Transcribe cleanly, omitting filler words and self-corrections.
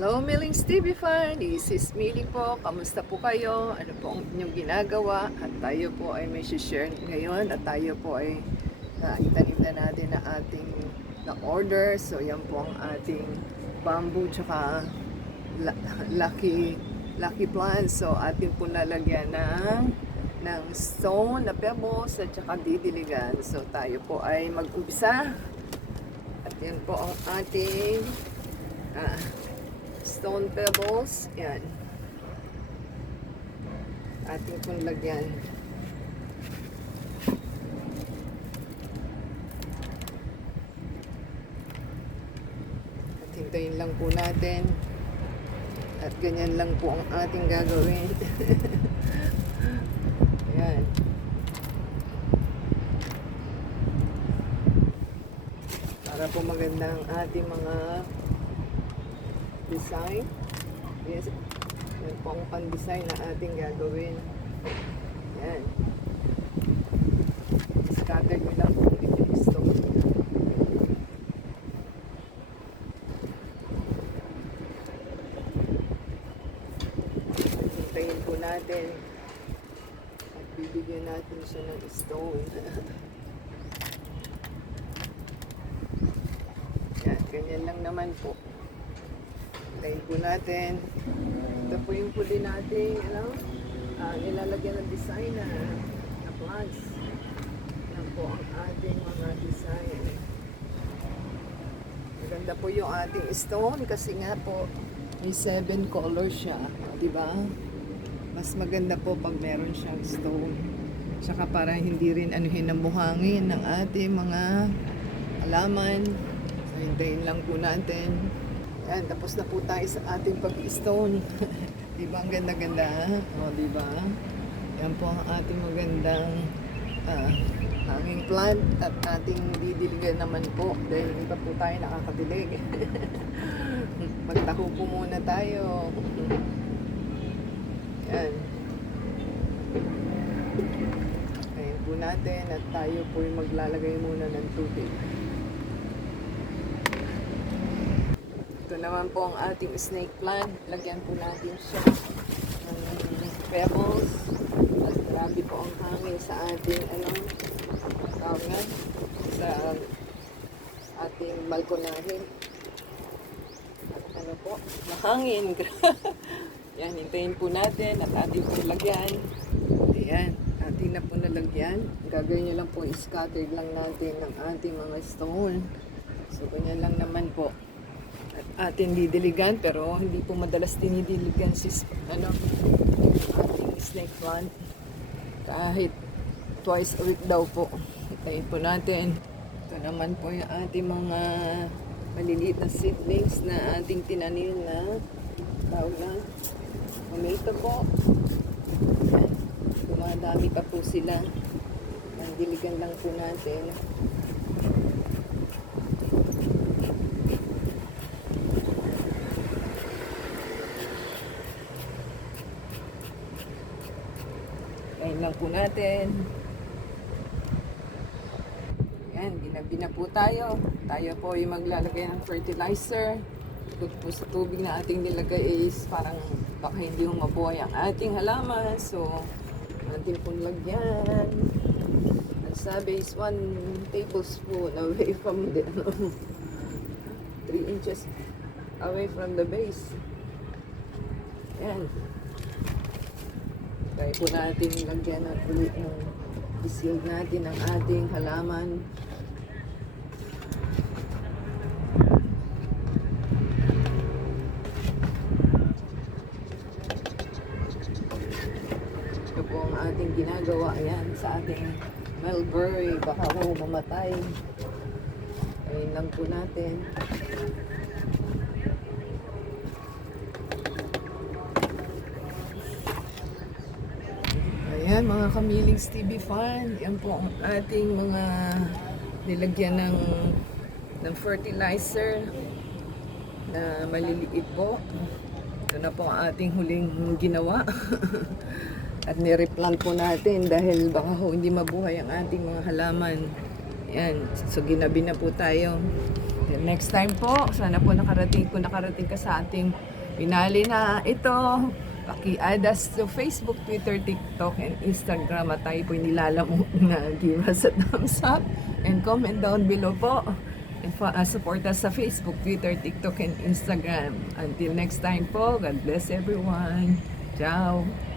Hello, Millings TV fan! This is Millie po. Kamusta po kayo? Ano po ang inyong ginagawa? At tayo po ay may share ngayon at tayo po ay itanim na natin na ating na-order. So, yan po ang ating bamboo tsaka lucky plant. So, ating po lalagyan ng stone na pebbles at tsaka didiligan. So, tayo po ay mag-umpisa. At yan po ang ating stone pebbles. Yan. Ating pong lagyan. At hintayin lang po natin. At ganyan lang po ang ating gagawin. Yan. Para po maganda ang ating mga design. Yes. Yan po ang pan-design na ating gagawin. Yan. Scatter nyo lang kung inyong gusto. Hintayin po natin. At bibigyan natin siya ng stone. Yan. Ganyan lang naman po. Hintayin po natin. Ito po yung huli natin, nilalagyan ng design na plants. Yan po ang ating mga design. Maganda po yung ating stone kasi nga po may 7 colors siya, di ba? Mas maganda po pag meron siyang stone. Tsaka para hindi rin anuhin ng buhangin ng ating mga halaman. So, hintayin lang po natin. Yan, tapos na po tayo sa ating pag-stone. Diba ang ganda-ganda? O, diba? Yan po ang ating magandang hanging plant at ating didiligan naman po dahil hindi pa po tayo nakakadilig. Magtaho po muna tayo. Yan. Ayan po natin at tayo po yung maglalagay muna ng tubig. Ito naman po ang ating snake plant. Lagyan po natin siya ng pebbles. At grabe po ang hangin sa ating sa ating balkonahin. At ano po, mahangin. Yan, hintayin po natin at ating po lagyan. Ayan, ating na po nalagyan. Gagawin nyo lang po, i-scatter lang natin ng ating mga stone. So, ganyan lang naman po. At ating didiligan, pero hindi po madalas dinidiligan ating snake plant. Kahit twice a week daw po. Itayin po natin. Ito naman po yung ating mga maliliit na seedlings na ating tinanim na tawag na tomato po. Dumadami pa po sila. Ang diligan lang po natin. Ngayon lang po natin. Yan, ginabi na po tayo. Tayo po yung maglalagay ng fertilizer. Ikot po sa tubig na ating nilagay is parang baka hindi yung mabuhay ang ating halaman. So, ating pong lagyan. Ang sabi is 1 tablespoon away from the 3 inches away from the base. Yan. Kaya po natin lagyan ng ulit ng i-shield natin ang ating halaman. Ito po ang ating ginagawa. Ayan, sa ating mulberry. Baka po mamatay. Ayun lang po natin. Ayan, mga Kamilings TV fan, yan po ang ating mga nilagyan ng fertilizer na maliliit po. Ito na po ang ating huling ginawa. At nireplant po natin dahil baka hindi mabuhay ang ating mga halaman. Yan, so ginabi na po tayo. Until next time po, sana po nakarating ka sa ating pinali na ito. Paki-add us to Facebook, Twitter, TikTok, and Instagram at tayo po nilalamok na give us a thumbs up and comment down below po. And support us sa Facebook, Twitter, TikTok, and Instagram. Until next time po, God bless everyone. Ciao!